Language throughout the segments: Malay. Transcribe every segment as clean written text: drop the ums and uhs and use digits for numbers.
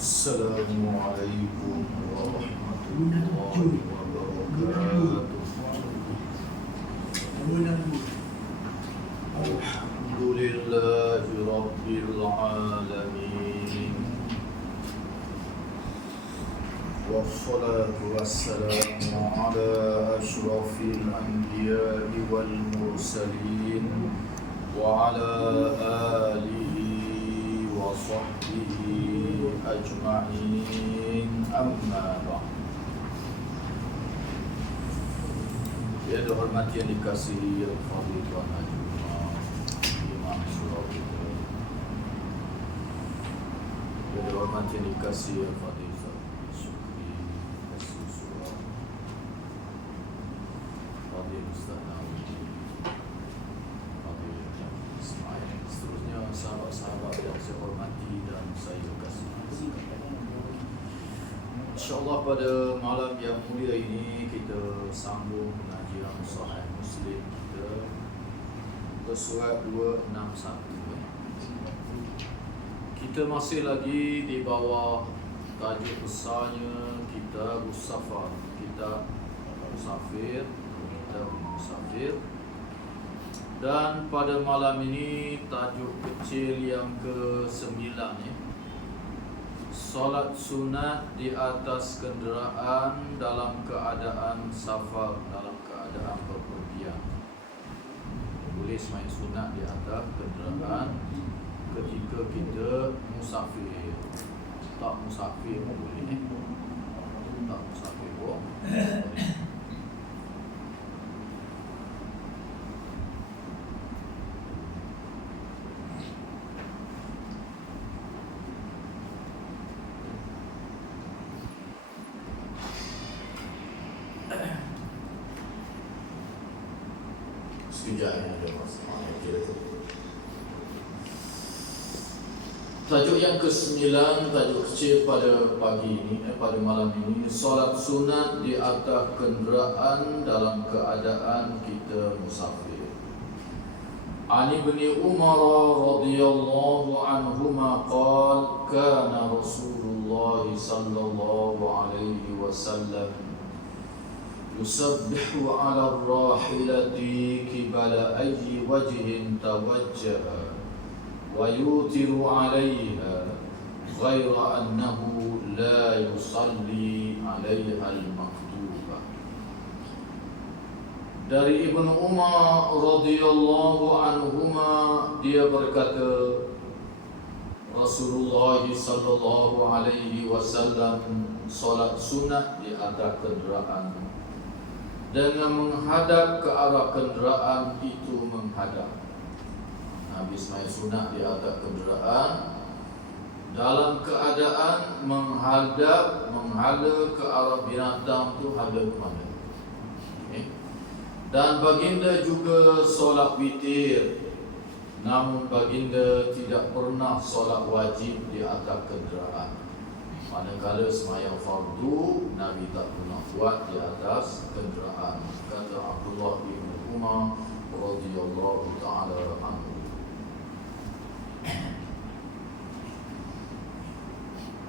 Assalamualaikum warahmatullahi wabarakatuh. Alhamdulillahi rabbil alamin. Wassalatu wassalamu ala asyrafil anbiya'i wal mursalin wa ala alihi wa sahbihi ajma'in, amma ba'd. Yang dihormati yang dikasihi Al-Fadhil Tuan Haji Imam Surau kita, yang dihormati yang dikasihi Al-Fadhil Syukri Surau, Fadhil Ustaz Nawi, Fadhil Ismail, seterusnya sahabat-sahabat yang saya hormati dan saya kasih. InsyaAllah pada malam yang mulia ini kita sambung pengajian Sahih Muslim kita ke surat 261. Kita masih lagi di bawah tajuk besarnya Kitab Safar, Kitab Musafir, Kitab Musafir. Dan pada malam ini tajuk kecil yang ke-9 ya. Solat sunat di atas kenderaan dalam keadaan safar, dalam keadaan bepergian. Boleh sembahyang sunat di atas kenderaan ketika kita musafir. Tak musafir pun boleh. Tak musafir pun boleh. Tajuk yang ke-9, tajuk kecil pada pagi ini, pada malam ini, solat sunat di atas kenderaan dalam keadaan kita musafir. Ani bin Umar radhiyallahu anhuma qala kana Rasulullah sallallahu alaihi wasallam yusabbihu 'ala ar-rahilati qibala ayyi wajhin tawajjaha wa yutiru 'alayha ghayra annahu la yusalli 'alayha al-maktubah. Dari Ibnu Umar radhiyallahu anhuma, dia berkata, Rasulullah sallallahu alaihi wasallam salat sunat di atas kenderaan dengan menghadap ke arah kenderaan itu menghadap. Habis sembahyang sunat di atas kenderaan dalam keadaan menghala ke arah binatang tu hadap ke mana. Okay. Dan baginda juga solat witir, namun baginda tidak pernah solat wajib di atas kenderaan. Manakala sembahyang fardu, Nabi tak pernah buat di atas kenderaan. Kata Abdullah bin Umar radhiyallahu ta'ala anhu.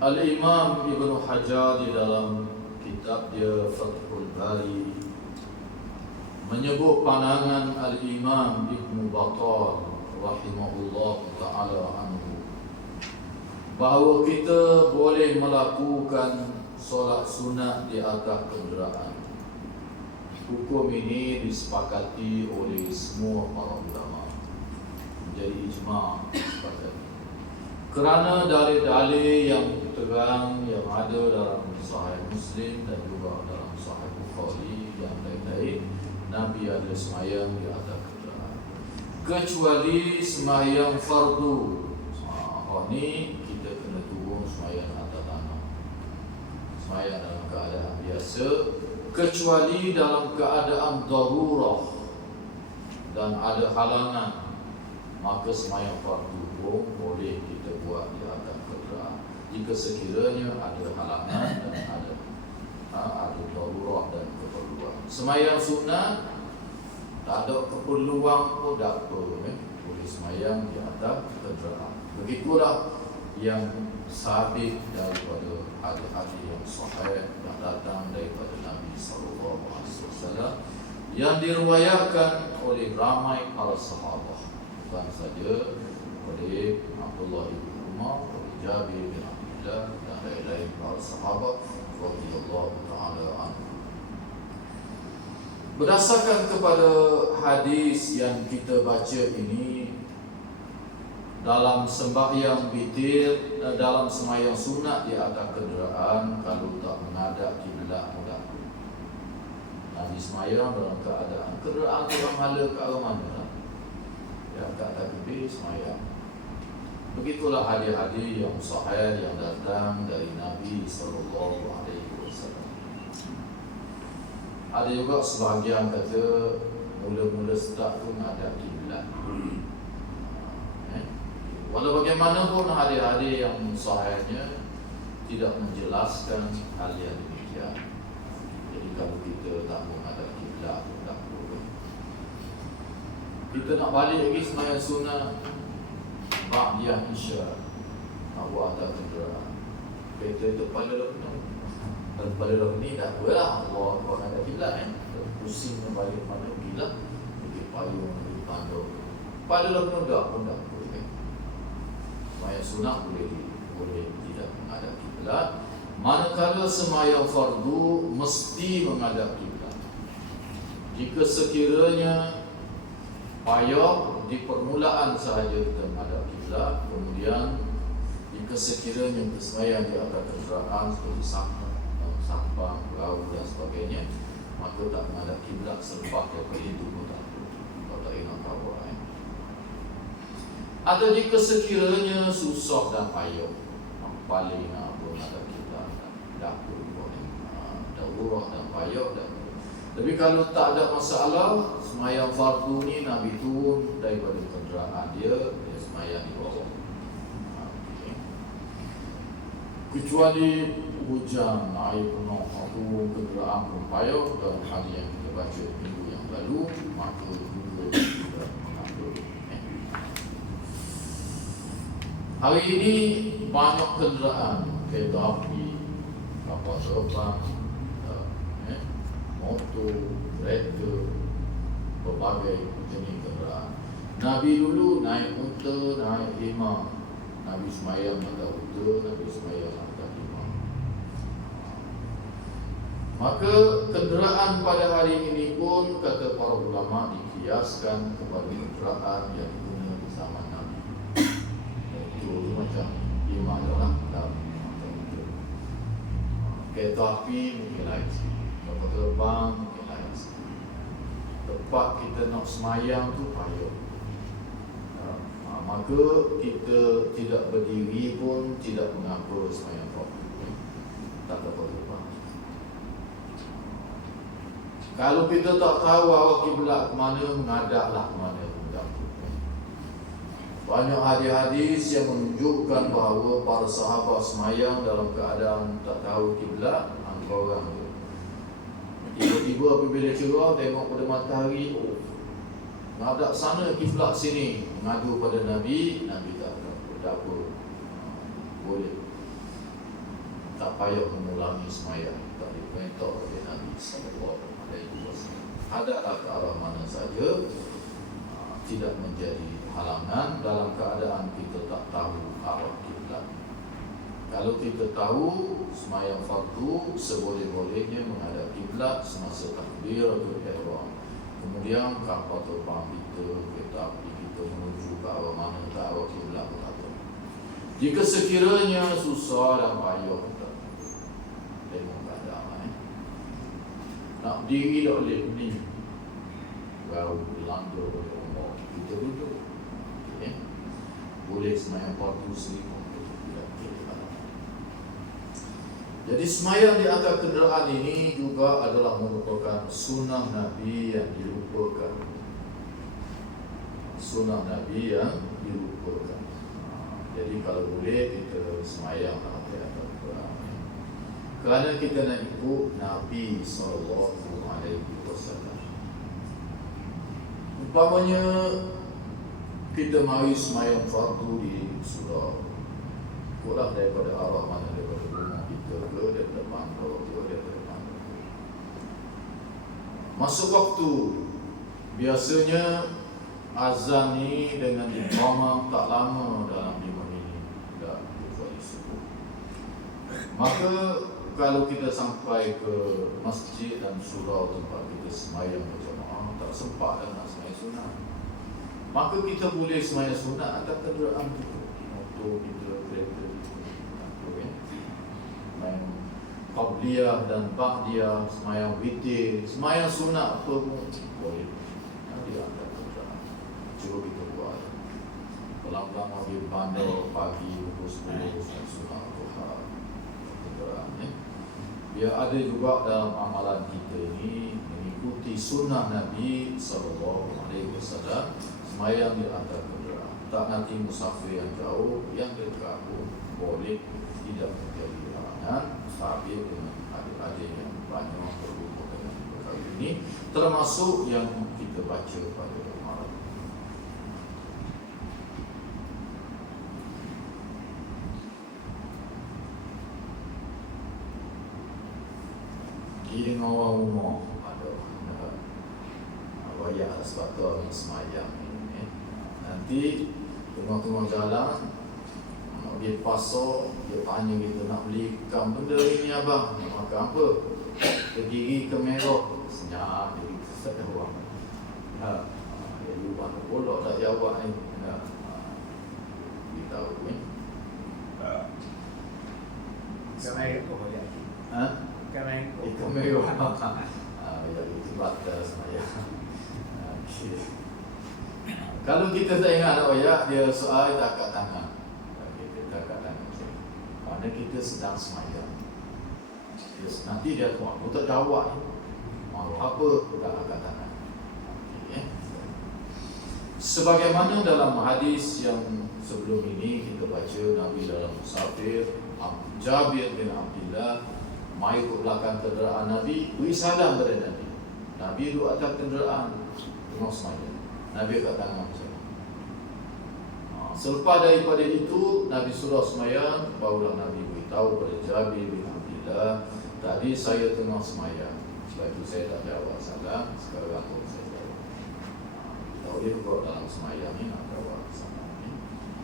Al-Imam Ibn Hajar di dalam kitab dia Fathul Bari menyebut pandangan Al-Imam Ibn Battal rahimahullah ta'ala anhu bahawa kita boleh melakukan solat sunat di atas kenderaan. Hukum ini disepakati oleh semua para ulama, menjadi ijma' disepakati. Kerana dalil-dalil yang terang yang ada dalam Sahih Muslim dan juga dalam Sahih Bukhari yang lain-lain, Nabi ada sembahyang di atas kenderaan, kecuali sembahyang fardu. Ni kita kena turun sembahyang atas tanah, sembahyang dalam keadaan biasa, kecuali dalam keadaan darurah dan ada halangan, maka sembahyang fardu pun boleh kita buat di atas kenderaan jika sekiranya ada halangan dan ada darurah dan keperluan. Sembahyang sunat tak ada keperluan pun tak apa, boleh sembahyang di atas kenderaan. Begitulah yang sabit daripada hadis-hadis yang sahih yang datang daripada Nabi sallallahu alaihi wasallam yang diriwayatkan oleh ramai para sahabat, bukan saja oleh Abdullah bin Umar, oleh Jabir bin Abdullah dan lain-lain para sahabat radhiyallahu taala anhu. Berdasarkan kepada hadis yang kita baca ini, dalam sembahyang witir, dalam sembahyang sunat di atas kenderaan, kalau tak menghadap kiblat mudah. Nabi sembahyang dalam keadaan kenderaan orang hala ke arah mana? Yang kat takbir sembahyang. Begitulah hadis-hadis yang sahih yang datang dari Nabi sallallahu alaihi wasallam. Ada juga sebahagian kata mula-mula start tu menghadap kiblat. Walau bagaimanapun hadis-hadis yang sahihnya tidak menjelaskan hal yang demikian. Jadi kalau kita tak menghadap kiblat pun tak perlu. Kita nak balik lagi sembahyang sunat ba'diyah isya, nak buat atas kenderaan. Kereta itu pada lepas dan pada lepas ni dah apalah Allah menghadap kiblat pusing balik mana kiblat, pergi payung, pergi tanduk. Pada lepas dah pun dah boleh. Sembahyang sunat boleh tidak menghadap kiblat. Manakala sembahyang fardu mesti menghadap kiblat. Jika sekiranya payah di permulaan sahaja kita menghadap kiblat, kemudian jika sekiranya sembahyang di atas kenderaan seperti sampang, perahu dan sebagainya, maka tak menghadap kiblat selepas daripada itu pun tak perlu. Kalau tak ingat power Atau jika sekiranya susah dan payah, paling menghadap kiblat tak perlu boleh. Daurah dan payah dan. Tapi kalau tak ada masalah, sembahyang fardu ni Nabi turun daripada kenderaan dia sembahyang di bawah. Kecuali hujan, air penuh, turun kenderaan pun payah, dan hadis yang kita baca minggu yang lalu, maka juga tidak mengatur. Hari ini banyak kenderaan, kereta api, kapal terbang, motor, kereta, berbagai jenis kenderaan. Nabi dulu naik unta, naik imam. Nabi sembahyang atas unta, Nabi sembahyang atas imam. Maka kenderaan pada hari ini pun kata para ulama dikiaskan kepada kenderaan yang digunakan di zaman Nabi. Itu macam imam adalah kereta api mungkin lain sikit, kapal terbang mungkin lain sikit. Tempat kita nak semayang tu payah. Maka kita tidak berdiri pun tidak mengapa semayang fardu. Tak dapat terbang. Kalau kita tak tahu arah kiblat ke mana, menghadaplah ke mana. Banyak hadis-hadis yang menunjukkan bahawa para sahabat semayang dalam keadaan tak tahu kiblat. Orang tu tiba-tiba apabila cerah tengok pada matahari, menghadap sana kiblat sini, mengadu pada Nabi. Nabi tak apa, boleh, tak payah mengulangi semayang, tak diperintah oleh Nabi sallallahu alaihi wasallam. Hadaplah ke arah mana saja, tidak menjadi halangan dalam keadaan kita tak tahu arah kiblat. Kalau kita tahu sembahyang fardu, seboleh-bolehnya menghadap kiblat semasa takbiratul ihram. Kemudian kapal terbang kita, kereta api kita menuju ke arah mana, ke arah kiblat atau. Jika sekiranya susah dan payah, kita tengok keadaan. Nak diri tak boleh ni, baru dilanda oleh Allah, kita duduk. Okay. Boleh sembahyang fardu sendiri. Jadi sembahyang di atas kenderaan ini juga adalah merupakan sunnah Nabi yang dilupakan. Sunnah Nabi yang dilupakan. Jadi kalau boleh kita sembahyang di atas kenderaan. Kerana kita nak ikut Nabi sallallahu alaihi wasallam. Umpamanya kita mari sembahyang fardu di surau. ikutlah daripada arah mana, daripada rumah kita ke, daripada bandar ke, daripada mana. Masuk waktu, biasanya azan ni dengan iqamah tak lama, dalam 5 minit dah buka subuh. Maka kalau kita sampai ke masjid dan surau tempat kita sembahyang berjamaah, tak sempat dah nak sembahyang sunat, maka kita boleh sembahyang sunat atas kenderaan kita, motor kita, kereta kita, sembahyang qabliyah dan ba'diyah, sembahyang witir, sembahyang sunat apa pun boleh. Nanti atas kenderaan, cuba kita buat. Pelan-pelan pergi bandar pagi pukul 10 sunat duha kenderaan, biar ada juga dalam amalan kita ni mengikuti sunnah Nabi SAW, sembahyang di atas kenderaan. Tak nanti musafir yang jauh, yang dekat pun boleh, tidak menjadi halangan. Tapi dengan adik-adik yang banyak berhubung dengan perkara ini, termasuk yang kita baca pada malam. Giring orang rumah ada wayak sebab tu orang semayang ni. Nanti tengah-tengah jalan dia pasar, dia tanya kita, nak beli ikan benda ini abang, nak makan apa? Kediri ke merah, senyap dia kita tak jawab. Dia lupa bolok tak jawab ni. Beritahu ni. Ikan merah tu boleh. Ikan merah. Ikan merah. Itu batas saya. Kalau kita tak ingat nak wayak, dia soal tak kat tangan. Kerana kita sedang semayang. Nanti dia tu aku tak jawab ni. Mahu apa dah angkat tangan. Sebagaimana dalam hadis yang sebelum ini kita baca, Nabi dalam musafir, Jabir bin Abdullah mai ke belakang kenderaan Nabi, beri salam kepada Nabi. Nabi duduk atas kenderaan tengah semayang. Nabi kat tangan macam ni. Selepas daripada itu Nabi surah semayang, barulah Nabi beritahu kepada Jabir bin Abdullah, tadi saya tengah semayang, sebab itu saya tak jawab salam, sekarang aku saya jawab. Tahu dia juga dalam semayang ni nak jawab salam ni.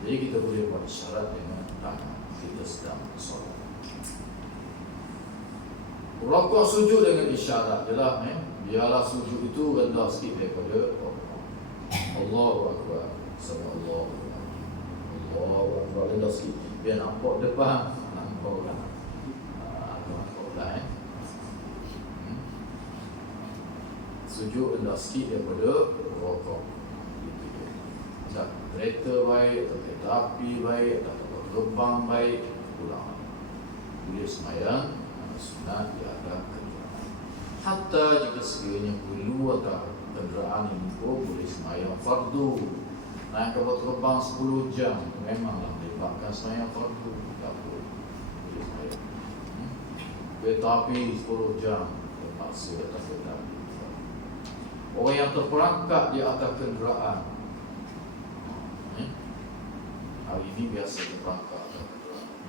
Jadi kita boleh buat isyarat dengan tangan kita sedang solat. Rukuk sujud dengan isyarat jelas biarlah sujud itu rendah sikit daripada Allahu Akbar. Sallallahu Allahu Akbar, rendah sikit biar nampak depan, nampak kan. Sujud rendah sikit daripada rukuk. Tak kereta baik, atau kereta api baik, atau kapal terbang baik, pulang. Boleh semayang sunat di atas kenderaan. Hatta jika sekiranya perlu atas kenderaan ini pun boleh semayang fardu. Naik kapal terbang 10 jam, memanglah melibatkan semayang fardu. Tak boleh semayang. Kereta api 10 jam, terpaksa atas kereta api. Orang yang terperangkap di atas kenderaan, hari ini biasa terperangkap atas kenderaan.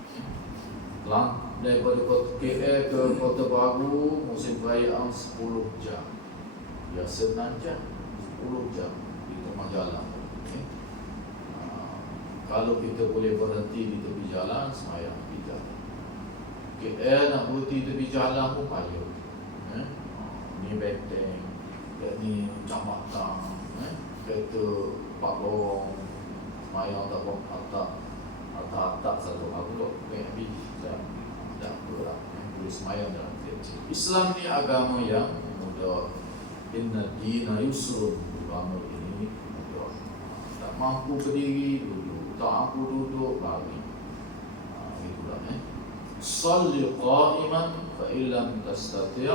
Daripada Kota KL ke Kota Baru, musim perayaan 10 jam. Biasa 6 jam, 10 jam di tengah jalan. Kalau kita boleh berhenti di tepi jalan, semayang kita. KL nak berhenti tepi jalan pun payah. Ni Beteng, ni Jambatan, kereta 4 lorong, semayang tak atas satu aku tak PMB tak apa lah, boleh semayang dalam kereta. Islam ni agama yang mudah. Inna dina yusrun, agama ini mudah. Tak mampu berdiri, duduk. Tak mampu duduk, bagi. Itulah Salli qa'iman fa illam tastati'.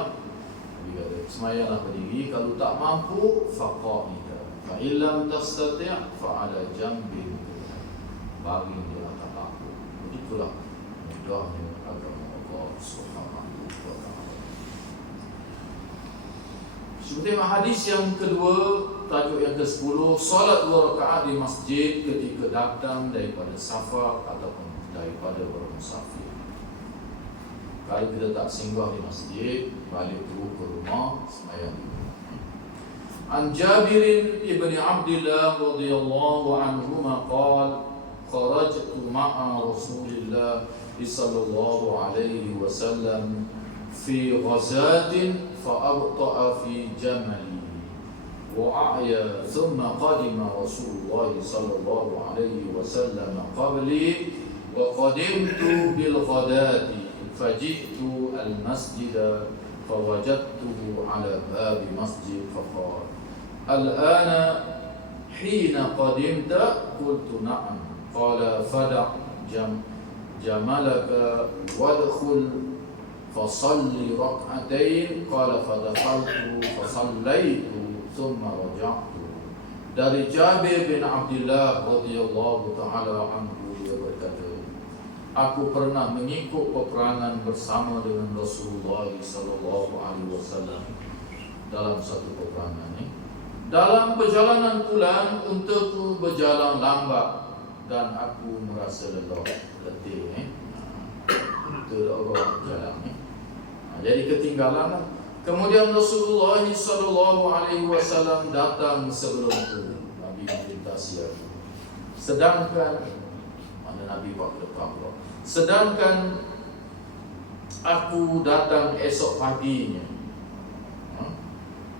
Semayanglah berdiri, kalau tak mampu faqa'ida. Fa illam tastati' fa ala jambin. Bagi di atas aku. Itulah mudahnya agama Allah Subhanahu wa ta'ala. Seperti hadis yang kedua, tajuk yang ke-10, solat 2 rakaat di masjid ketika datang daripada safar ataupun daripada bermusafir. Kalau kita tak singgah di masjid, balik terus ke rumah, sembahyang di rumah. An Jabir ibn Abdullah radhiyallahu anhuma qala kharajtu ma'a Rasulillah sallallahu alaihi wasallam fi ghazatin fa abta'a fi jamali wa a'ya thumma qadima Rasulullah sallallahu alaihi wasallam qabli wa qadimtu bil ghadati فجئت المسجد فوجدته على باب مسجد فقال الآن حين قدمت قلت نعم قال فدع جملك وادخل فصل ركعتين قال فدخلت فصليت ثم رجعت. Dari Jabir bin Abdullah radhiyallahu taala anhu, dia berkata, aku pernah mengikut peperangan bersama dengan Rasulullah sallallahu alaihi wasallam dalam satu peperangan ini. Dalam perjalanan pulang, untukku berjalan lambat dan aku merasa lelah, letih. Itu orang jalan ni. Jadi ketinggalan. Kemudian Rasulullah sallallahu alaihi wasallam datang sebelum itu. Nabi melintasi aku. Sedangkan Nabi buat depan. Sedangkan aku datang esok paginya.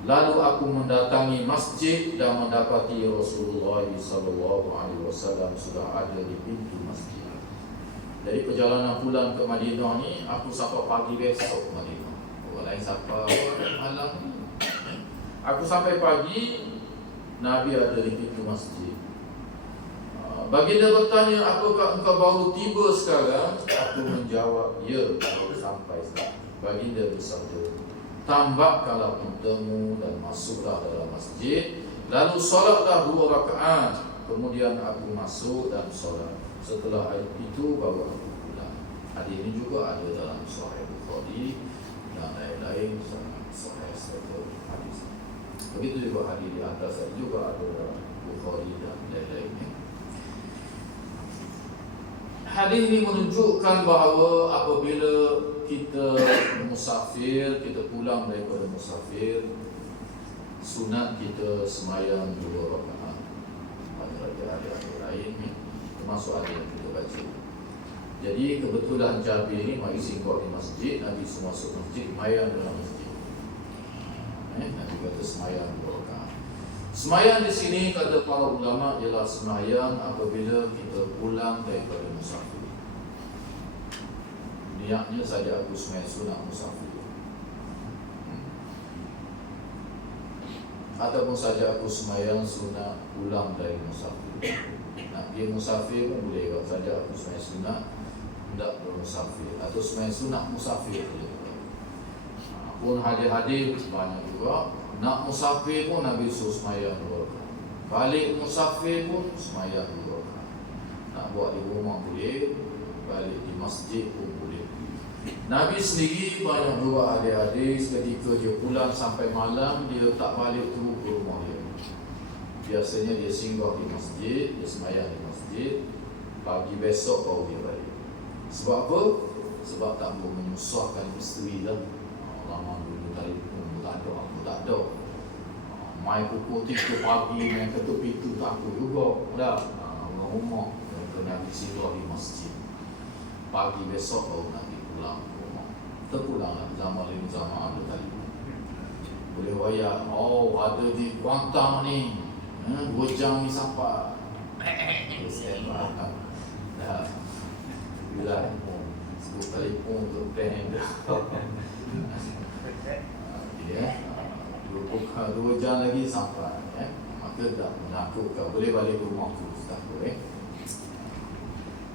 Lalu aku mendatangi masjid dan mendapati Rasulullah sallallahu alaihi wasallam sudah ada di pintu masjid. Dari perjalanan pulang ke Madinah ni, aku sampai pagi besok Madinah. Orang lain sampai malam. Aku sampai pagi, Nabi ada di pintu masjid. Baginda bertanya, apakah engkau baru tiba sekarang? Aku menjawab, ya, baru sampai sekarang. Baginda bersabda, tambahkanlah untamu dan masuklah dalam masjid, lalu solatlah 2 rakaat. Kemudian aku masuk dan solat. Setelah itu baru aku pulang. Hadis ini juga ada dalam Sahih Bukhari dan lain-lain Sahih hadis. Begitu juga hadis di atas juga ada dalam Bukhari dan lain-lainnya. Hadis ini menunjukkan bahawa apabila kita musafir, kita pulang daripada musafir, sunat kita semayang 2 rakaat. Ada lain ni, termasuk ada yang kita baca. Jadi kebetulan Jabir ni mari singgah di masjid, Nabi semua masuk masjid, semayang dalam masjid. Nabi kata semayang 2 rakaat. Semayang di sini kata para ulama ialah semayang apabila kita pulang daripada musafir. Niatnya saja aku semayang sunat musafir. Ataupun saja aku semayang sunat pulang dari musafir. Nak pergi musafir pun boleh, kalau saja aku semayang sunat tidak bermusafir, atau semayang sunat musafir boleh. Pun hadis-hadis banyak juga. Nak musafir pun Nabi suruh semayang 2 rakaat. Balik musafir pun semayang 2 rakaat. Nak buat di rumah boleh, balik di masjid pun boleh. Nabi sendiri banyak juga hadis ketika dia pulang sampai malam, dia tak balik terus ke rumah dia. Biasanya dia singgah di masjid, dia semayang di masjid, pagi besok baru dia balik. Sebab apa? Sebab tak boleh menyusahkan isteri lah. Lama dulu telefon tak ada, aku tak ada. Mai pukul 3 pagi, main ketuk pintu tak aku juga. Dah, orang rumah kena singgah di masjid. Pagi besok baru nanti pulang ke rumah. Terpulanglah zaman ini, zaman ada telefon. Boleh wayar, oh ada di Kuantan ni, 2 jam ni sampai. Dah, bila sebut telefon untuk plan dah. Ya, 2 jam lagi sampai, maka dah menakutkan, boleh balik rumah terus, tak boleh.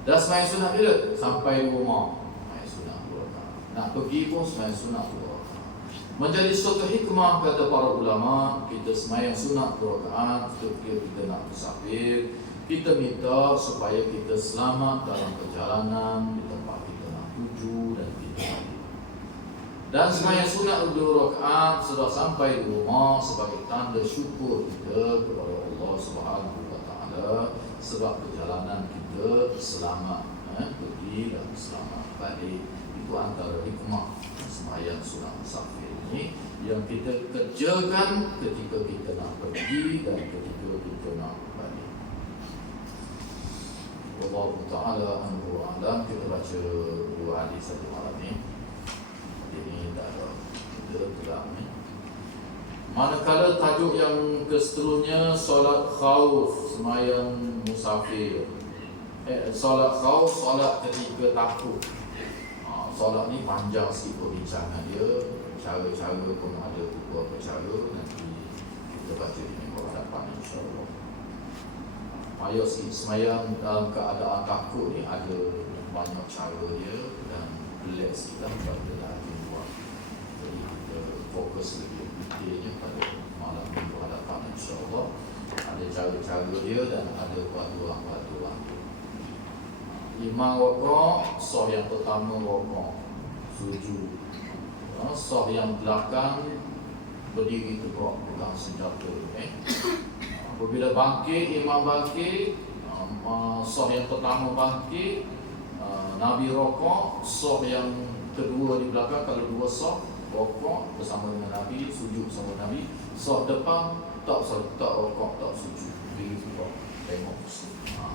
Dah semayang sunat bila? Sampai rumah semayang sunat 2 rakaat. Nak pergi pun semayang sunat 2 rakaat. Menjadi suatu hikmah kata para ulama, kita semayang sunat 2 rakaat ketika kita nak musafir. Kita minta supaya kita selamat dalam perjalanan di tempat kita nak tuju dan kita dan semayang sunat 2 rakaat sudah sampai di rumah sebagai tanda syukur kita kepada Allah Subhanahu wa taala sebab perjalanan kita kita selamat pergi dan selamat balik. Itu antara hikmah sembahyang sunat musafir ini yang kita kerjakan ketika kita nak pergi dan ketika kita nak balik. Allah Ta'ala anhu a'lam. Kita baca dua hadis saja malam ni. Ini tak ada kita telah ni. Manakala tajuk yang keseterusnya solat khauf, sembahyang musafir. Solat khauf, solat ketika takut. Solat ni panjang sikit perbincangan dia. Cara-cara pun ada beberapa cara. Nanti kita baca di minggu hadapan insya-Allah. Payah sikit sembahyang dalam keadaan takut ni ada banyak cara dia dan pelik sikit lah pada hari buat. Jadi kita fokus lebih detailnya pada malam minggu hadapan insya-Allah. Ada cara-cara dia dan ada patuan-patuan. Imam rokok, soh yang pertama rokok, sujud. Soh yang belakang berdiri tegak pegang senjata. Apabila bangkit, imam bangkit, soh yang pertama bangkit, Nabi rokok, soh yang kedua di belakang, kalau dua soh, rokok bersama dengan Nabi, sujud bersama Nabi. Soh depan, tak rokok, tak sujud, berdiri tegak, tengok.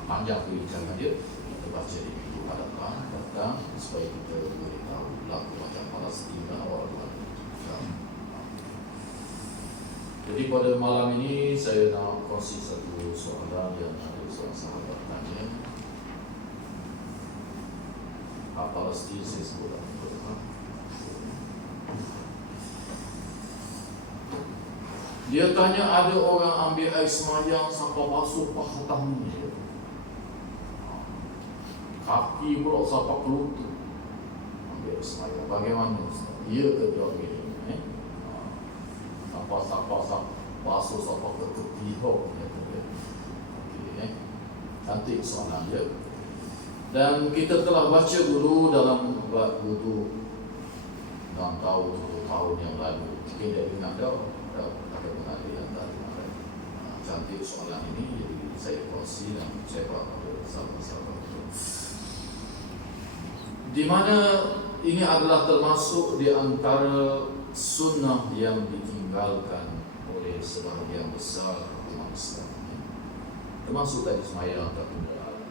Panjang perbincangan dia. Kita baca di minggu hadapan datang supaya kita boleh tahu lagu macam Palestin orang-orang. Jadi pada malam ini saya nak kongsi satu soalan yang ada seorang sahabat tanya. Palestin saya sebut lah. Dia tanya ada orang ambil air sembahyang sampai basuh paha tangannya. Kaki pula sampai ke lutut. Ambil air sembahyang. Bagaimana? Ya ke dia ambil? Sampai basuh sampai ke tepi. Okey. Cantik soalan dia. Dan kita telah baca dulu dalam bab wudu dalam tahun yang lalu. Mungkin dia ingat dah ada pengadilan yang tak. Cantik soalan ini, jadi saya kongsi dan saya pada sahabat-sahabat itu. Di mana ini adalah termasuk di antara sunnah yang ditinggalkan oleh sebahagian besar umat Islam. Termasuk tadi sembahyang tak kenderaan.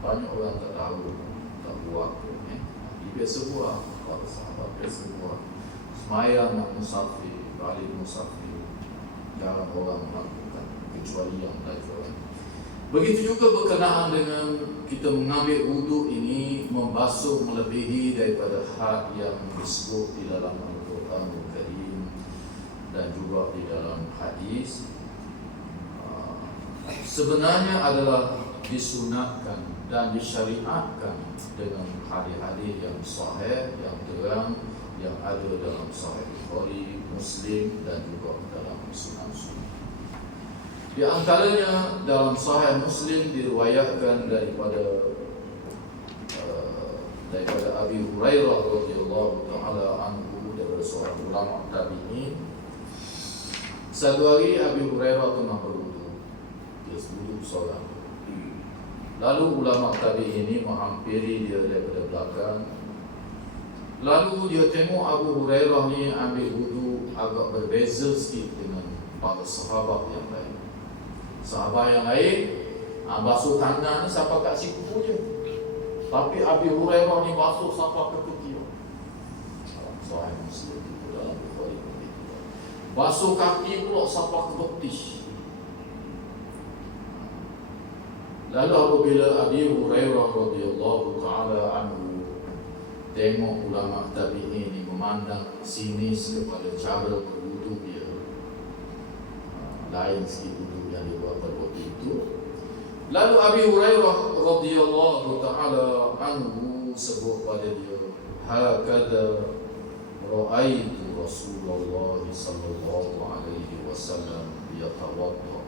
Banyak orang tak tahu, tak buat. Biasa buat, para sahabat biasa buat. Sembahyang nak musafir, balik musafir, jarang orang melakukan kecuali yang belajar. Begitu juga berkenaan dengan kita mengambil wuduk ini membasuh melebihi daripada had yang disebut di dalam Al-Quranul Karim dan juga di dalam hadis. Sebenarnya adalah disunatkan dan disyariatkan dengan hadis-hadis yang sahih, yang terang, yang ada dalam Sahih Bukhari, Muslim dan juga dalam Sunan. Di antaranya dalam Sahih Muslim diriwayatkan daripada Abi Hurairah radhiyallahu taala anhu, daripada seorang ulama tabi'in. Satu hari Abi Hurairah tengah berwudu. Dia duduk seorang. Lalu ulama tabi'in ini menghampiri dia daripada belakang. Lalu dia tengok Abu Hurairah ni ambil wudu agak berbeza sikit dengan para sahabat yang lain. Sahabat yang lain basuh tangan ni sampai kat siku je. Tapi Abi Hurairah ni basuh sampai ke kaki. Sahih Muslim itu dalam Bukhari. Basuh kaki pula sampai ke betis. Lalu apabila Abi Hurairah radhiyallahu taala anhu tengok ulama tabi'in ini memandang sinis kepada cara berwudu dia, lain sikit wudu yang dibuat pada waktu itu. Lalu Abi Hurairah radhiyallahu taala anhu sebut pada dia, hakadha ra'aitu Rasulullah sallallahu alaihi wasallam yatawadda.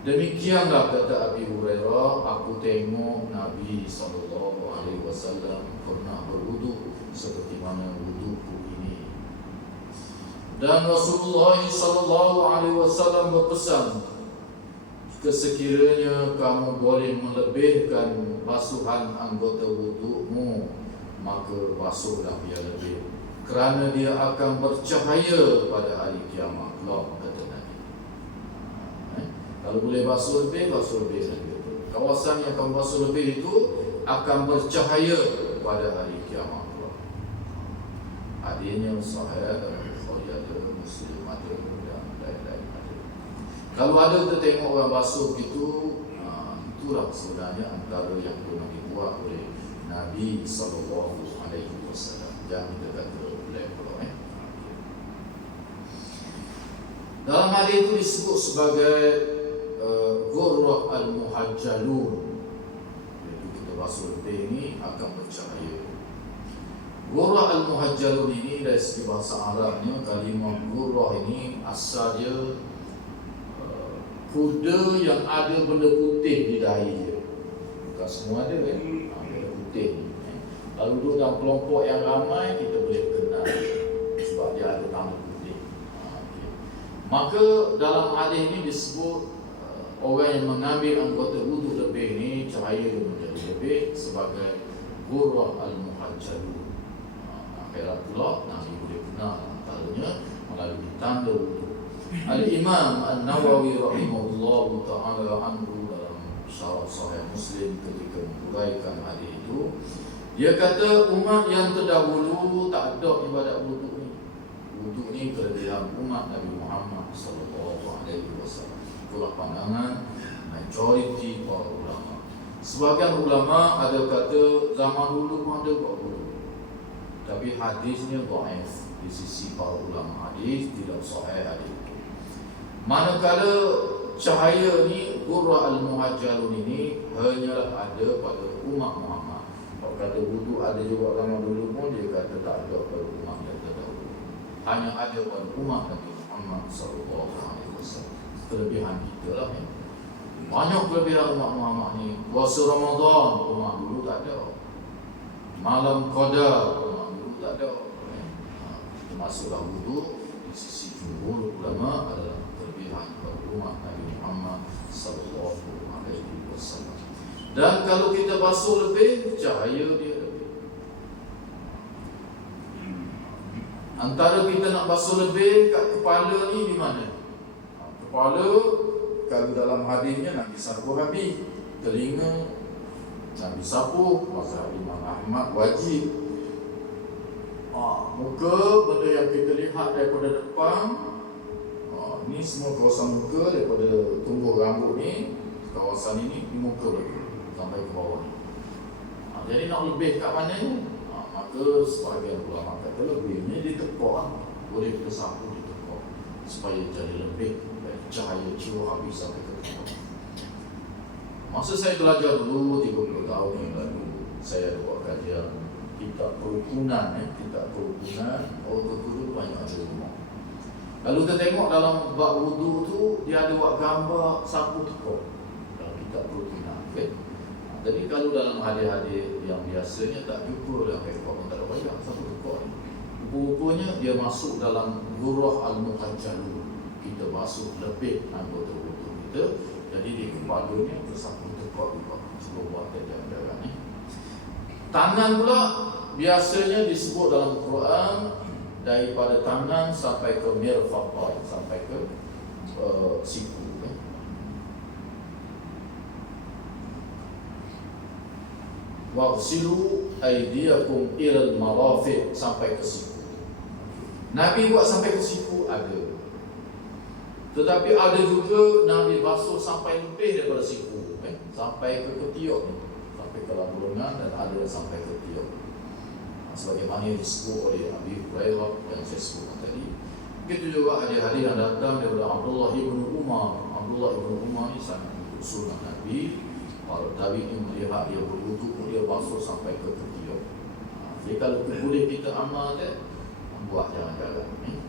Demikianlah kata Abi Hurairah, aku tengok Nabi sallallahu alaihi wasallam pernah berwudu seperti mana wuduku ini. Dan Rasulullah sallallahu alaihi wasallam berpesan, Kesekiranya kamu boleh melebihkan basuhan anggota wudukmu, maka basuhlah dia lebih, kerana dia akan bercahaya pada hari kiamat. Kata Nabi. Kalau boleh basuh lebih lagi. Kawasan yang kamu basuh lebih itu akan bercahaya pada hari kiamat. Adanya Sahih Bukhari ada, Muslim ada, dan lain-lain ada. Kalau ada kita tengok orang basuh gitu, itulah sebenarnya antara yang pernah dibuat oleh Nabi SAW. Yang kita kata level. Dalam hadis itu disebut sebagai ghurrah al-muhajjalun, iaitu kita basuh lebih ini akan bercahaya. Ghurrah al-muhajjalun ini dari segi bahasa Arabnya, kalimah ghurrah ini asal dia kuda yang ada benda putih di dahi dia. Bukan semua ada kan? Benda putih. Kalau duduk dalam kelompok yang ramai, kita boleh kenal sebab dia ada tanda putih. Maka dalam hadis ini disebut orang yang mengambil anggota wuduk lebih ini cahaya dia menjadi lebih sebagai ghurrah al-muhajjalun. Akhirat pula Nabi boleh kenal antaranya melalui tanda wuduk. Al-Imam An-Nawawi rahimahullah ta'ala anhu dalam syarah Sahih Muslim ketika menguraikan hadis itu, dia kata umat yang terdahulu tak ada ibadat wuduk ni. Wuduk ni kelebihan umat Nabi Muhammad SAW. Itulah pandangan majoriti para ulama. Sebagian ulama ada kata zaman dulu pun ada buat wuduk, tapi hadisnya dhaif di sisi para ulama hadis, tidak sahih hadis. Manakala cahaya ni ghurrah al-muhajjalun ini hanyalah ada pada umat Muhammad. Kalau kata wuduk ada juga zaman dulu pun, dia kata tak ada pada umat yang terdahulu, hanya ada pada umat Nabi Muhammad SAW. Kelebihan kita lah ni. Banyak kelebihan umat Muhammad ni. Puasa Ramadan umat dulu tak ada. Malam Qadar umat dulu tak ada. Termasuklah wuduk di sisi jumhur ulama adalah kelebihan umat Nabi Muhammad SAW. Dan kalau kita basuh lebih, cahaya dia lebih. Antara kita nak basuh lebih kat kepala ni di mana? Kepala, kalau dalam hadisnya Nabi sapu habis, telinga Nabi sapu, mazhab Imam Ahmad wajib. Muka, benda yang kita lihat daripada depan, ni semua kawasan muka, daripada tumbuh rambut ni, kawasan ini di muka sampai ke bawah ni. Jadi nak lebih kat mana ni? Maka sebahagian ulama kata lebihnya ditekuk, boleh kita sapu ditekuk supaya jadi lebih cahaya curah habis sampai ke bawah. Masa saya belajar dulu 30 tahun yang lalu, saya ada buat kajian kitab kerukunan, orang berkudu banyak ada rumah. Lalu kita tengok dalam bab wudu tu, dia ada buat gambar sapu tekuk dalam kitab kerukunan, okay? Jadi kalau dalam hadis-hadis yang biasanya tak jumpa yang tekuk pun tak ada banyak sapu tekuk ni. Rupanya dia masuk dalam ghurrah al-muhajjalun. Kita basuh lebih anggota wuduk kita, jadi di kepalanya tersapu tekuk juga sebelum buat jalan-jalan ni. Tangan pula biasanya disebut dalam Quran daripada tangan sampai ke mirfaqain, sampai ke siku. Wagsilu aydiyakum ilal marafiq, sampai ke siku. Nabi buat sampai ke siku ada. Tetapi ada juga Nabi basuh sampai lebih daripada siku, sampai ke ketiak ni, sampai ke lambung lengan, dan ada sampai ke ketiak. Sebagaimana disebut oleh Abi Hurairah yang saya sebutkan tadi. Begitu juga hadis-hadis yang datang daripada Abdullah ibn Umar. Abdullah ibn Umar ni sangat usul Nabi. Kalau tabi'in melihat dia berwuduk, dia basuh sampai ke ketiak. Jadi kalau boleh kita amal dia, buat jalan-jalan ni.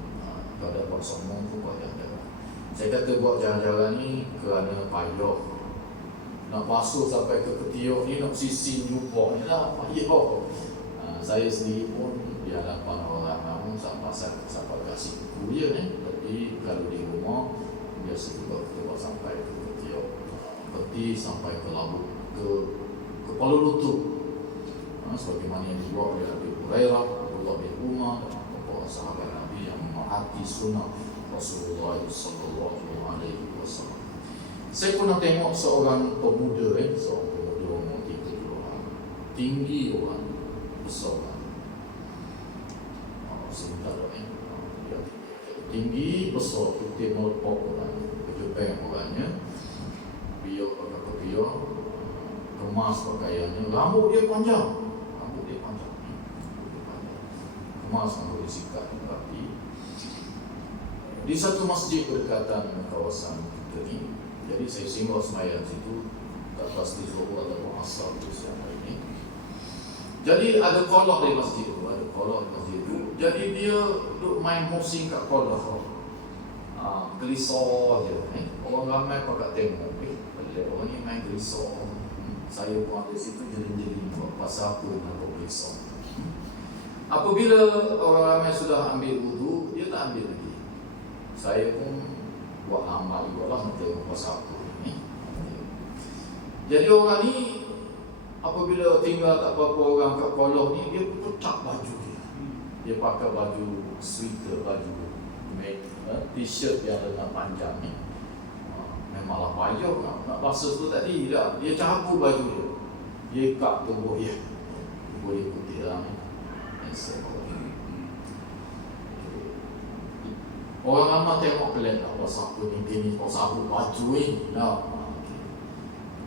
Kalau ada buat sombong tu, buat jalan-jalan. Saya kata buat jalan-jalan ni kerana payah. Nak basuh sampai ke ketiak ni, nak sisi jumpa ni lah, payah. Saya sendiri pun di hadapan orang namun sampai kasih kuliah ni. Tapi kalau di rumah biasa juga kita buat sampai ke ketiak. peti sampai ke labuk ke kepala lutut. Sebagaimana yang dibuat oleh Abu Hurairah, Abdullah bin Umar dan beberapa sahabat Nabi yang memahati sunnah Rasulullah sallallahu alaihi wasallam. Saya pernah tengok seorang pemuda, seorang pemuda umur 30-an, tinggi orang, besar kan. Sebentar dia tinggi, besar, putih melepok orang, kejepeng orangnya, biar pakai kebiar, kemas pakaiannya, rambut dia panjang. Kemas rambut dia sikat rapi. Di satu masjid berdekatan kawasan kita ni, jadi saya singgah sembahyang situ tak pasti zuhur atau asar tu siang hari ni. Jadi ada kolok di masjid tu, ada kolok di masjid tu. Jadi dia duk main musik kat kolok. Gelisah je. Orang ramai pakat tengok. Pelik orang ni main gelisah. Saya pun ada situ jeling-jeling buat pasal apa nak buat gelisah. Apabila orang ramai sudah ambil wudu, dia tak ambil lagi. Saya pun buat amal juga lah nak tengok pasal apa ni. Jadi orang ni apabila tinggal tak apa-apa orang kat kolong ni, dia petak baju dia. Dia pakai baju sweater, baju t-shirt yang lengan panjang ni. Memanglah payah nak basuh tu tadi dah. Dia cabut baju dia. Dia ikat tubuh dia. Boleh putih lah ni. Orang ramai tengok pelik lah pasal apa ni pasal apa baju ni lah.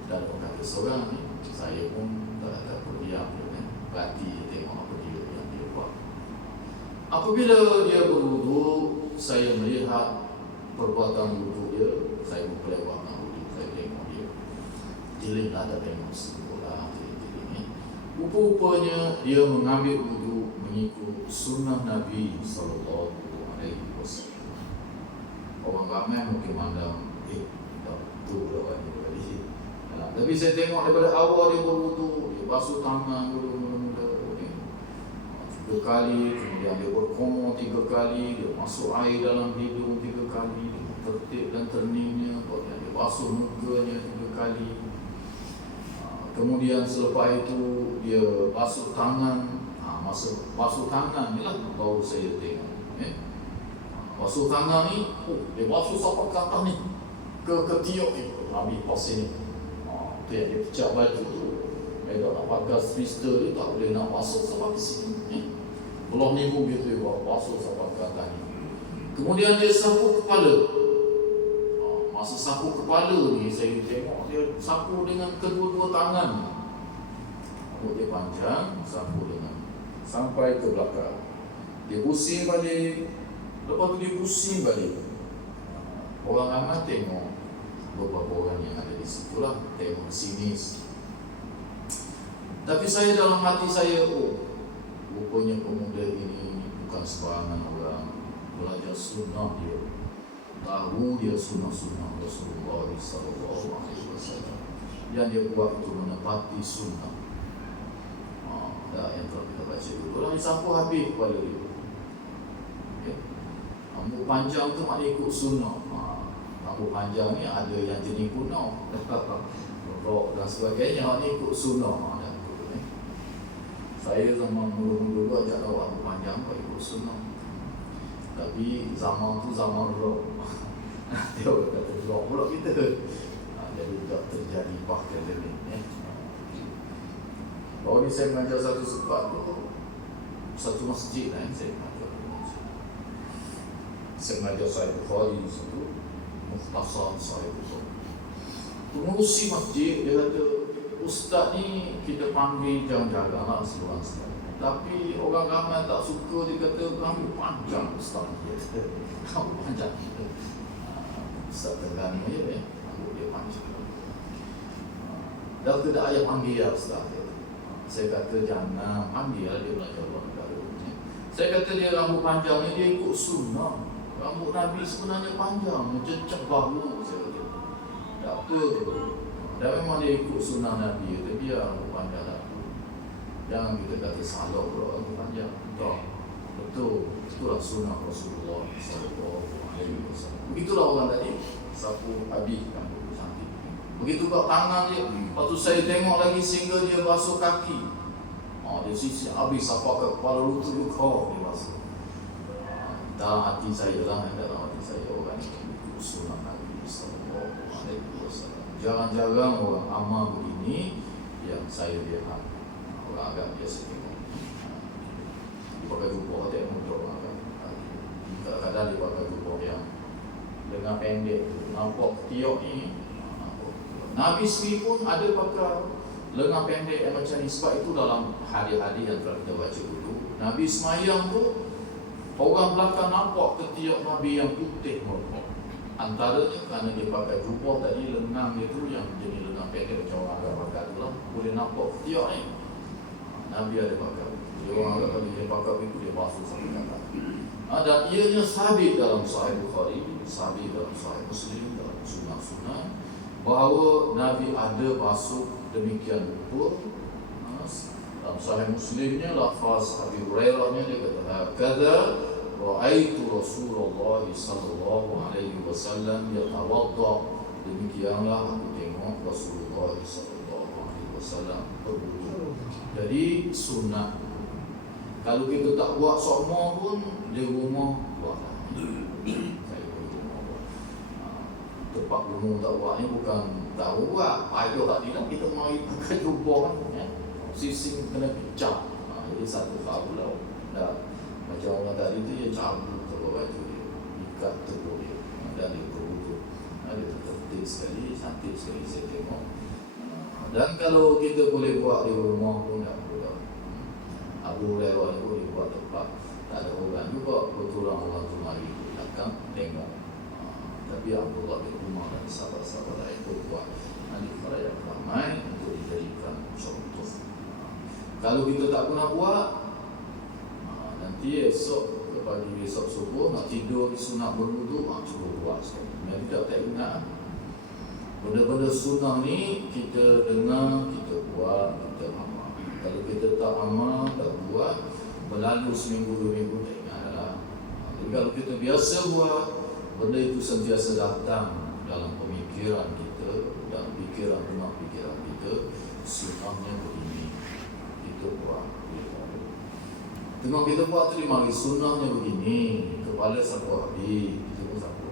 Dan orang kata seorang ni, saya pun tak berdiam kan. Berhati tengok apa dia yang dia buat. Apabila dia berwudu, saya melihat perbuatan wudu dia. Saya pun pelewatkan wudu, saya tengok dia. Jeling lah tak tengok sekolah ni. Rupa-rupanya dia mengambil wudu mengikut sunnah Nabi sallallahu alaihi wasallam. Orang ramai mungkin mandang, tak betul lah ni tadi. Tapi saya tengok daripada awal dia berwudu, dia basuh tangan mula-mula 3 kali, kemudian dia berkumur 3 kali, dia masuk air dalam hidung 3 kali, dia tertib dan terningnya, kemudian dia basuh mukanya 3 kali. Kemudian selepas itu dia basuh tangan. Basuh tangan ni lah baru saya tengok. Basuh tangan ni, dia basuh sampai ke atas ni, ke ketiak ni, ambil pasir ni. Tu yang dia pecah baju tu. Dia nak pakai twister dia tak boleh nak basuh sampai ke sini. Belah ni pun dia tu basuh sampai ke atas ni. Kemudian dia sapu kepala. Masa sapu kepala ni saya tengok dia sapu dengan kedua-dua tangan. Rambut dia panjang, sapu dengan sampai ke belakang. Dia pusing balik. Lepas tu dia pusing balik. Orang ramai tengok, beberapa orang yang ada di situ lah tengok sinis. Tapi saya dalam hati saya, rupanya pemuda ini bukan sebarangan orang. Belajar sunnah dia, tahu dia sunnah-sunnah Rasulullah sallallahu alaihi wasallam. Yang dia buat itu menepati sunnah. Yang telah kita baca dulu. Orang disapu habis kepala dia. Rambut panjang tu maknanya ikut sunnah. Rambut panjang ni ada yang jenis kuno, rok dan sebagainya, maknanya ikut sunnah. Saya zaman mula-mula ajak tahu rambut panjang kau ikut sunnah. Tapi zaman tu zaman rok. Dia kata rok pula kita. Jadi tak terjadi pakai learning. Baru ni saya mengajar satu sebab tu, satu masjid lah yang saya mengajar. Saya mengajar Sahih Bukhari satu, Mukhtasar Sahih Bukhari. Pengurusi masjid dia kata, ustaz ni kita panggil jangan jaga lah seorang sekali. Tapi orang ramai tak suka, dia kata rambut panjang ustaz dia kata. Rambut panjang. Ustaz Terengganu je rambut dia panjang. Dah tidak ayah panggil ya ustaz dia. Saya kata jangan panggil lah, dia belajar luar negara. Saya kata dia rambut panjang ni dia ikut sunnah. Rambut Nabi sebenarnya panjang, mencecah bahu. Saya kata tak apa. Dan memang dia ikut sunnah Nabi. Dia biar rambut panjang lah. Jangan kita kata salah pula rambut panjang. Tak, betul. Itulah sunnah Rasulullah sallallahu alaihi wasallam. Begitulah orang tadi sapu habis rambut cantik. Begitu kat tangan dia. Lepas tu saya tengok lagi sehingga dia basuh kaki. Dia sisi habis sampai ke kepala lutut dia basuh. Dalam hati saya lah, dalam hati saya orang itu sunnah Nabi sallallahu alaihi wasallam. Jarang-jarang orang amal begini yang saya lihat. Orang agak biasa tengok. Dia pakai jubah dia mudah agak. Kadang-kadang dia pakai jubah yang dengan pendek tu. Nampak tiok ni. Nabi sendiri pun ada pakai lengan pendek yang macam ni. Sebab itu dalam hadis-hadis yang telah kita baca dulu, Nabi semayang tu orang belakang nampak ketiak Nabi yang putih merah. Antaranya kerana dia pakai jubah tadi, lengan dia tu yang jadi lengan pendek macam orang agak pakai tu lah, boleh nampak ketiak ni. Nabi ada pakai. Dia orang agak kalau dia pakai itu dia basuh sampai kakak. Dan ianya sabit dalam Sahih Bukhari, sabit dalam Sahih Muslim, dalam sunnah-sunnah bahawa Nabi ada basuh demikian rupa. Dalam Sahih Muslimnya lafaz Abi Hurairahnya dia kata hakadha ra'aitu Rasulullah sallallahu alaihi wasallam yatawadda, demikianlah aku tengok Rasulullah sallallahu alaihi wasallam berwudu. Jadi sunnah. Kalau kita tak buat semua pun di rumah buatlah. Saya di rumah buat. Tempat rumah tak buat ni bukan tak buat. Payah tak tidak kita mari pakai jubah kan. Sising kena pecah. Jadi satu kaulah. Macam orang tadi tu dia cabut ke bawah baju dia, ikat tubuh dia, dan dia berwuduk. Dia tertib sekali, cantik sekali saya tengok. Dan kalau kita boleh buat di rumah pun tak perlu. Abu Hurairah pun dia buat tempat tak ada orang juga, betul orang tu mari belakang tengok. Tapi Abdullah bin Umar dan sahabat-sahabat lain pun buat. Nanti para yang ramai untuk dijadikan contoh. Kalau kita tak pernah buat, nanti esok pagi besok subuh nak tidur sunat berwuduk, cuba buat sekali. Yang tidak tak ingat. Benda-benda sunnah ni kita dengar, kita buat, kita amal. Kalau kita tak amal, tak buat, berlalu seminggu, 2 minggu, tak ingat lah. Jadi kalau kita biasa buat, benda itu sentiasa datang dalam pemikiran kita, dalam pikiran rumah pikiran kita, sunnahnya begini. Kita buat. Tengok kita buat tu mari sunnahnya begini, kepala sapu habis, kita pun sapu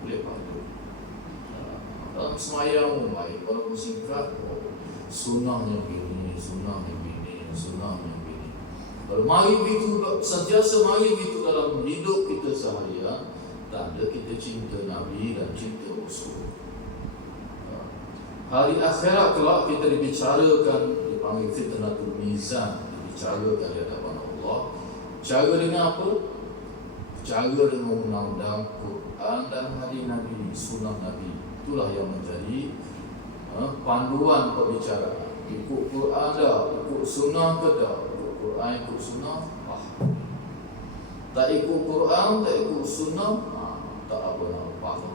boleh patuh. Dalam semayang baik, walaupun singkat, sunnahnya begini, sunnahnya begini, sunnahnya begini. Kalau mari begitu, sentiasa mari begitu dalam hidup kita seharian, tanda kita cinta Nabi dan cinta Rasul. Hari akhirat kelak kita dibicarakan, dipanggil fitnatul mizan, dibicarakan di hadapan Allah. Cara dengan apa? Cara dengan undang-undang Quran dan hadis Nabi, sunnah Nabi. Itulah yang menjadi panduan perbicaraan. Ikut Quran dah, ikut sunnah ke dah? Ikut Quran, ikut sunnah, tak ikut Quran, tak ikut sunnah, tak apa nak faham.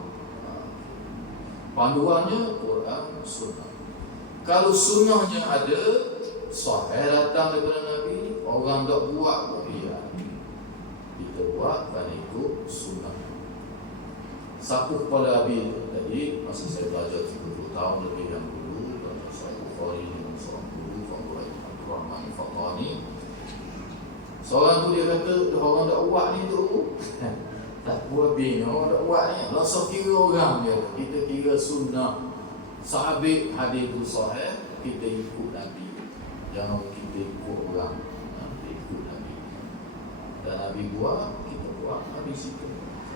Panduannya Quran, sunnah. Kalau sunnahnya ada, sahih datang daripada Nabi, orang tak buat pun iya. Kita buat kan ikut sunnah. Sapu kepala Abi tadi, masa saya belajar 30 tahun lebih yang dulu, dalam Sahih Bukhari dengan seorang guru, Abdul Rahman Al-Fatani. Seorang tu dia kata, orang tak buat ni tu tak buat bina, orang tak buat ni langsung kira orang dia. Kita kira sunnah sahabat hadis tu sahih, kita ikut Nabi. Jangan kita ikut orang, kita ikut Nabi. Dan Nabi buat, kita buat. Nabi situ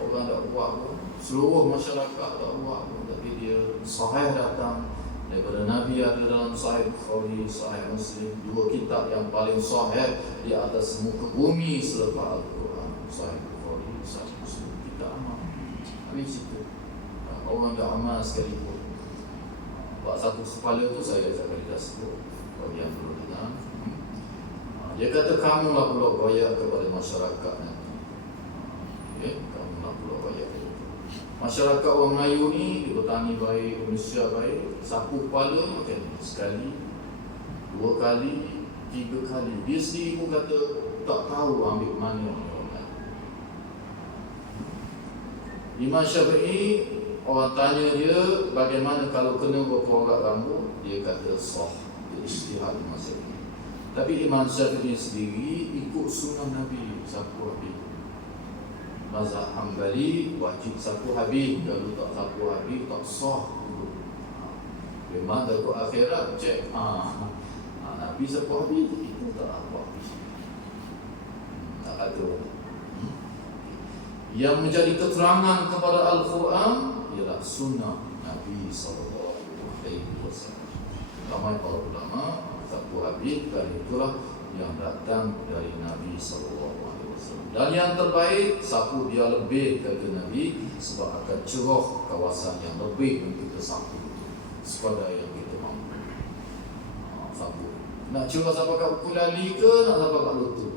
orang tak buat pun, seluruh masyarakat tak buat pun, tapi dia sahih datang daripada Nabi. Ada dalam Sahih Bukhari, Sahih Muslim, 2 kitab yang paling sahih di atas muka bumi selepas Al-Quran. Sahih Bukhari, Sahih Muslim, kita amal. Nabi situ orang tak amal sekalipun. Bak satu kepala tu saya dah sebut bagi yang perlu dengar. Dia kata kamulah pula bayar kepada masyarakat nanti. Okay? Kamulah pula bayar. Masyarakat orang Melayu ni, dia bertani baik, Malaysia baik, sapu kepala macam ni, sekali, 2 kali, 3 kali. Dia sendiri pun kata tak tahu ambil mana orang lain. Imam Syafi'i, Orang tanya dia bagaimana kalau kena berponggat rambut, dia kata sah, dia ijtihad masa ini. Tapi Imam Syafi'i sendiri ikut sunnah Nabi sapu habis. Mazhab Hambali wajib sapu habis, kalau tak sapu habis tak sah. Memang takut akhirat cek. Nabi sapu habis itu tak apa habis. Tak ada. Yang menjadi keterangan kepada Al-Quran ialah sunnah Nabi SAW. Ramai para ulama sapu habis, dan itulah yang datang dari Nabi SAW. Dan yang terbaik, sapu dia lebih kata Nabi, sebab akan cerah kawasan yang lebih yang kita sapu sekadar yang kita mampu. Sapu nak cerah sampai kat kulali ke nak sampai kat lutut?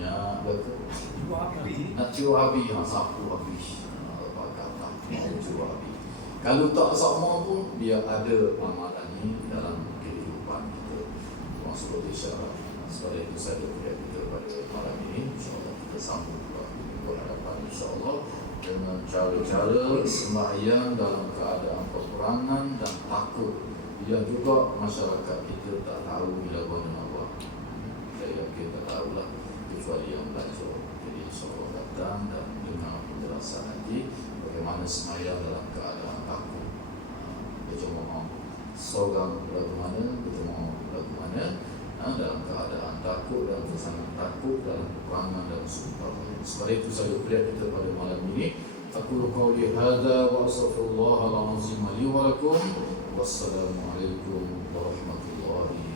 Ya, betul. Nak cerah habis, sapu habis. Nak cerah habis. Kalau tak sama pun, dia ada amalan ini dalam kehidupan kita. Maksud isyarat. Sebab itu saya berkata kita pada malam ini, insyaAllah kita sambung berhadapan insyaAllah dengan cara-cara sembahyang dalam keadaan peperangan dan takut. Yang juga masyarakat kita tak tahu bila mana Allah. Saya yakin tak tahulah kecuali yang belajar. Jadi insyaAllah datang dan dengar penjelasan nanti bagaimana sembahyang dalam keadaan takut. Berjemaah seorang bagaimana, berjemaah bagaimana dalam keadaan takut dan sangat takut dalam peperangan dan sumpah. Sebab itu saya beriak kita pada malam ini. Aku qauli hadza wa astaghfirullahal azim li wa lakum. Wassalamualaikum warahmatullahi